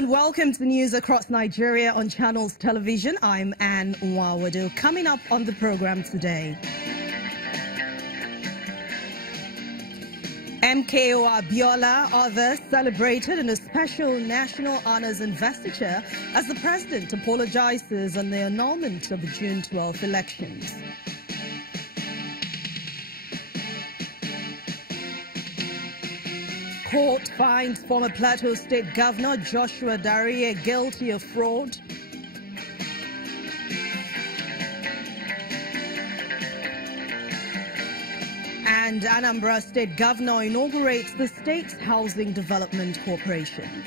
and welcome to news across Nigeria on Channels Television. I'm Anne Nwawadu. Coming up on the program today, MKO Abiola, others celebrated in a special national honors investiture as the president apologizes on the annulment of the June 12 elections. Court finds former Plateau State Governor Joshua Darie guilty of fraud. And Anambra State Governor inaugurates the state's Housing Development Corporation.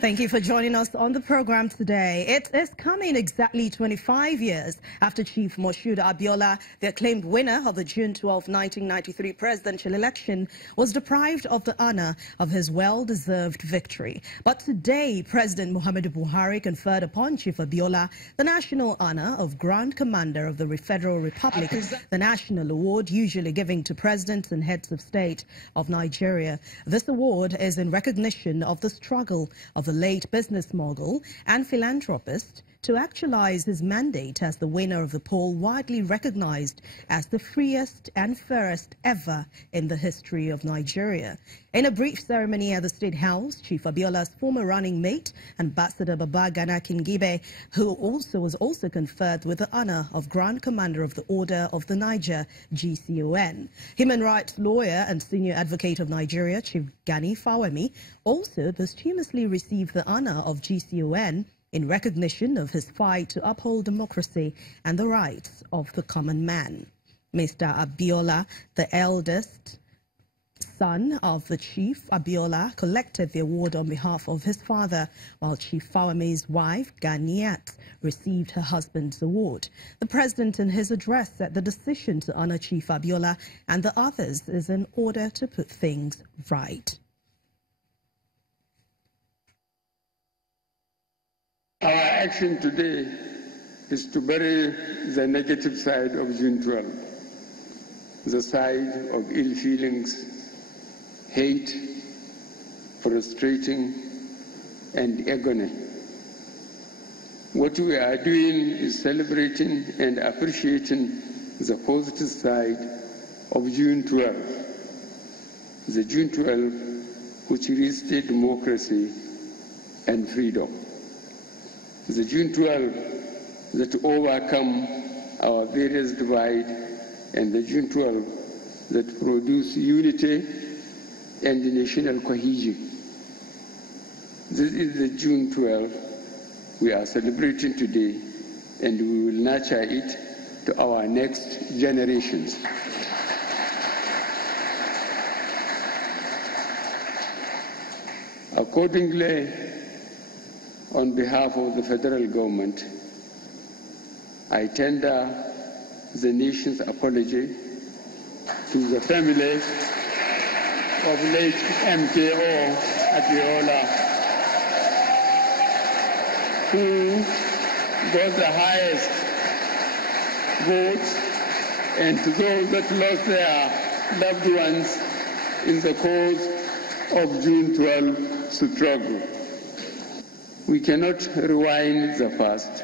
Thank you for joining us on the program today. It is coming exactly 25 years after Chief Moshood Abiola, the acclaimed winner of the June 12, 1993 presidential election, was deprived of the honor of his well-deserved victory. But today, President Muhammadu Buhari conferred upon Chief Abiola the national honor of Grand Commander of the Federal Republic, the national award usually given to presidents and heads of state of Nigeria. This award is in recognition of the struggle of the late business mogul and philanthropist to actualize his mandate as the winner of the poll widely recognized as the freest and fairest ever in the history of Nigeria. In a brief ceremony at the State House, Chief Abiola's former running mate, Ambassador Babagana Kingibe, who was also conferred with the honor of Grand Commander of the Order of the Niger, GCON. Human rights lawyer and senior advocate of Nigeria, Chief Gani Fawemi, also posthumously received the honor of GCON in recognition of his fight to uphold democracy and the rights of the common man. Mr. Abiola, the eldest son of the Chief Abiola, collected the award on behalf of his father, while Chief Fawemi's wife, Ganiat, received her husband's award. The president, in his address, said the decision to honor Chief Abiola and the others is in order to put things right. Our action today is to bury the negative side of June 12, the side of ill feelings, hate, frustrating, and agony. What we are doing is celebrating and appreciating the positive side of June 12, the June 12 which restored democracy and freedom. The June 12 that overcome our various divide, and the June 12 that produce unity and national cohesion. This is the June 12 we are celebrating today, and we will nurture it to our next generations. Accordingly, on behalf of the federal government, I tender the nation's apology to the family of late MKO Abiola, who got the highest votes, and to those that lost their loved ones in the cause of June 12 struggle. We cannot rewind the past,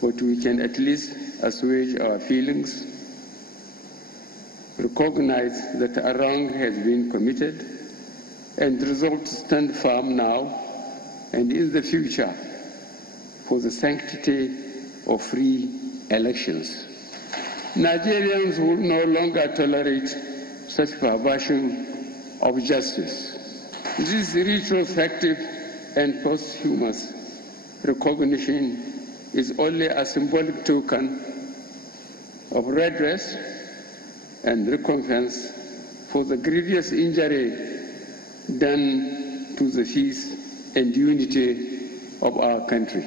but we can at least assuage our feelings, recognize that a wrong has been committed, and resolve to stand firm now and in the future for the sanctity of free elections. Nigerians will no longer tolerate such perversion of justice. This retrospective and posthumous recognition is only a symbolic token of redress and recompense for the grievous injury done to the peace and unity of our country.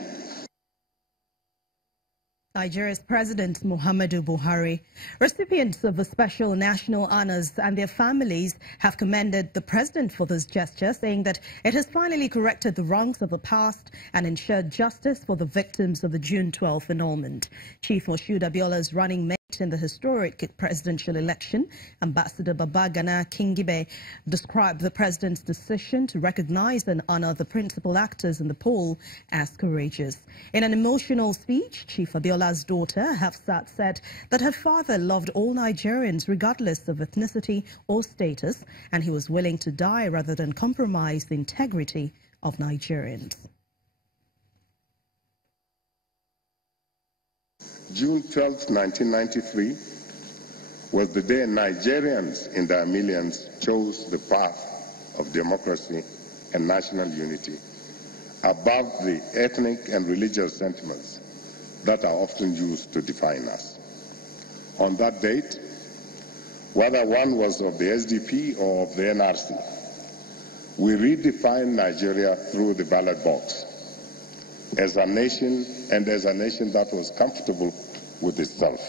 Nigeria's President Muhammadu Buhari. Recipients of the special national honors and their families have commended the president for this gesture, saying that it has finally corrected the wrongs of the past and ensured justice for the victims of the June 12 annulment. Chief Moshood Abiola's running mate in the historic presidential election, Ambassador Babagana Kingibe described the president's decision to recognize and honor the principal actors in the poll as courageous. In an emotional speech, Chief Abiola's daughter, Hafsat, said that her father loved all Nigerians regardless of ethnicity or status, and he was willing to die rather than compromise the integrity of Nigerians. June 12, 1993 was the day Nigerians in their millions chose the path of democracy and national unity above the ethnic and religious sentiments that are often used to define us. On that date, whether one was of the SDP or of the NRC, we redefined Nigeria through the ballot box as a nation, and as a nation that was comfortable with itself.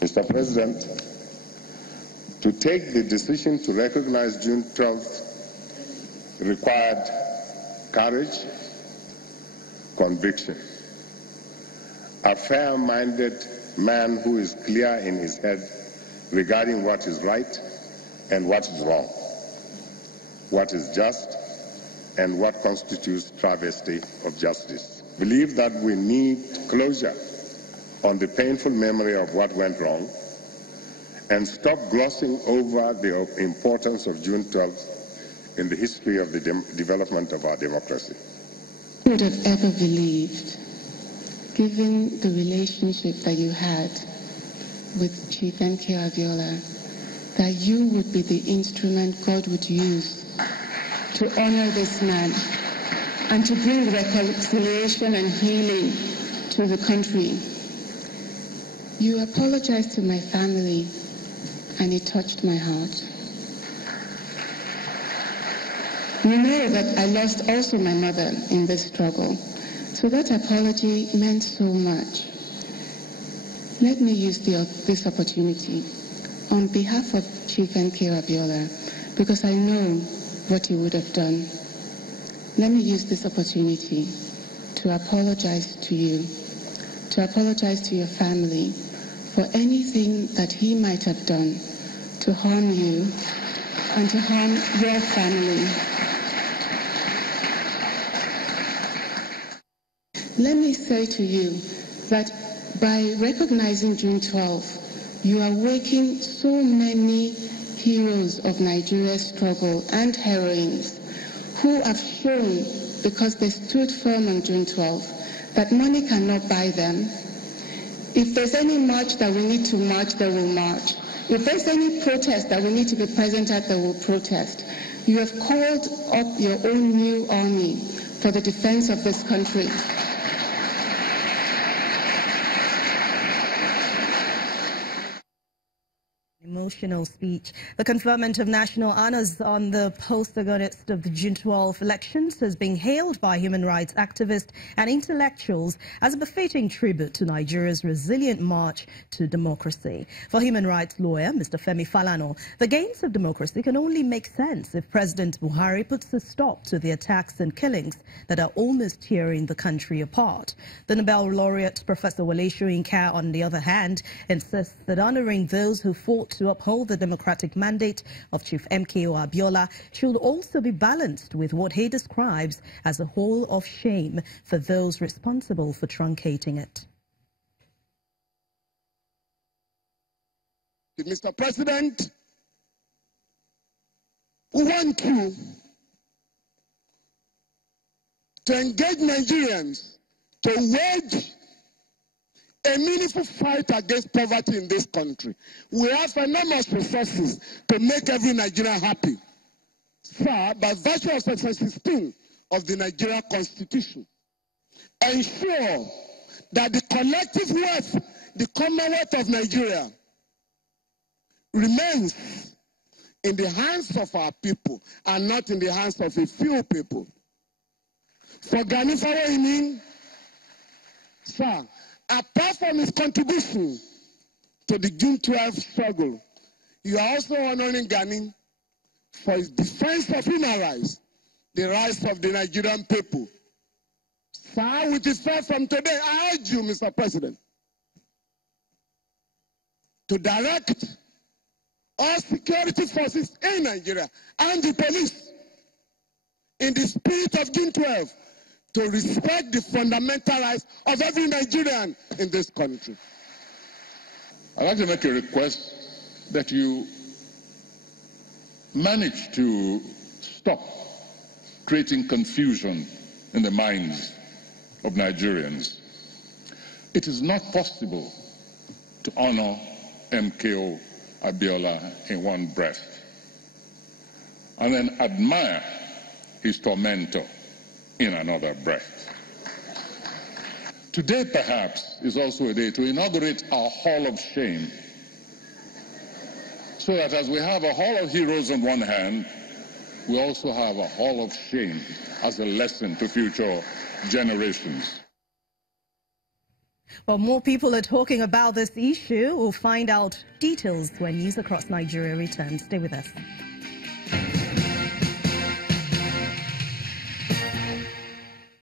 Mr. President, to take the decision to recognize June 12th required courage, conviction. A fair-minded man who is clear in his head regarding what is right and what is wrong, what is just and what constitutes travesty of justice. Believe that we need closure on the painful memory of what went wrong and stop glossing over the importance of June 12th in the history of the development of our democracy. Who would have ever believed, given the relationship that you had with Chief M.K. Abiola, that you would be the instrument God would use to honor this man and to bring reconciliation and healing to the country. You apologized to my family, and it touched my heart. You know that I lost also my mother in this struggle, so that apology meant so much. Let me use this opportunity on behalf of Chief M.K. Abiola, because I know what he would have done. Let me use this opportunity to apologize to you, to apologize to your family for anything that he might have done to harm you and to harm your family. Let me say to you that by recognizing June 12th, you are waking so many heroes of Nigeria's struggle and heroines who have shown, because they stood firm on June 12th, that money cannot buy them. If there's any march that we need to march, they will march. If there's any protest that we need to be present at, they will protest. You have called up your own new army for the defense of this country. Emotional speech. The conferment of national honors on the post-agonist of the June 12 elections has been hailed by human rights activists and intellectuals as a befitting tribute to Nigeria's resilient march to democracy. For human rights lawyer Mr. Femi Falana, the gains of democracy can only make sense if President Buhari puts a stop to the attacks and killings that are almost tearing the country apart. The Nobel laureate Professor Wale Soyinka, on the other hand, insists that honoring those who fought to uphold the democratic mandate of Chief M.K.O. Abiola should also be balanced with what he describes as a hall of shame for those responsible for truncating it. Mr. President, we want you to engage Nigerians to wage a meaningful fight against poverty in this country. We have enormous resources to make every Nigerian happy. Sir, by virtue of Section 16 of the Nigeria Constitution, ensure that the collective wealth, the Commonwealth of Nigeria, remains in the hands of our people and not in the hands of a few people. For Gani Fawohimi, sir, apart from his contribution to the June 12 struggle, you are also honoring Gani for his defense of human rights, the rights of the Nigerian people. Sir, with effect from today, I urge you, Mr. President, to direct all security forces in Nigeria and the police in the spirit of June 12 to respect the fundamental rights of every Nigerian in this country. I'd like to make a request that you manage to stop creating confusion in the minds of Nigerians. It is not possible to honor MKO Abiola in one breath and then admire his tormentor in another breath. Today, perhaps, is also a day to inaugurate our Hall of Shame, so that as we have a Hall of Heroes on one hand, we also have a Hall of Shame as a lesson to future generations. Well, more people are talking about this issue. We'll find out details when News Across Nigeria returns. Stay with us.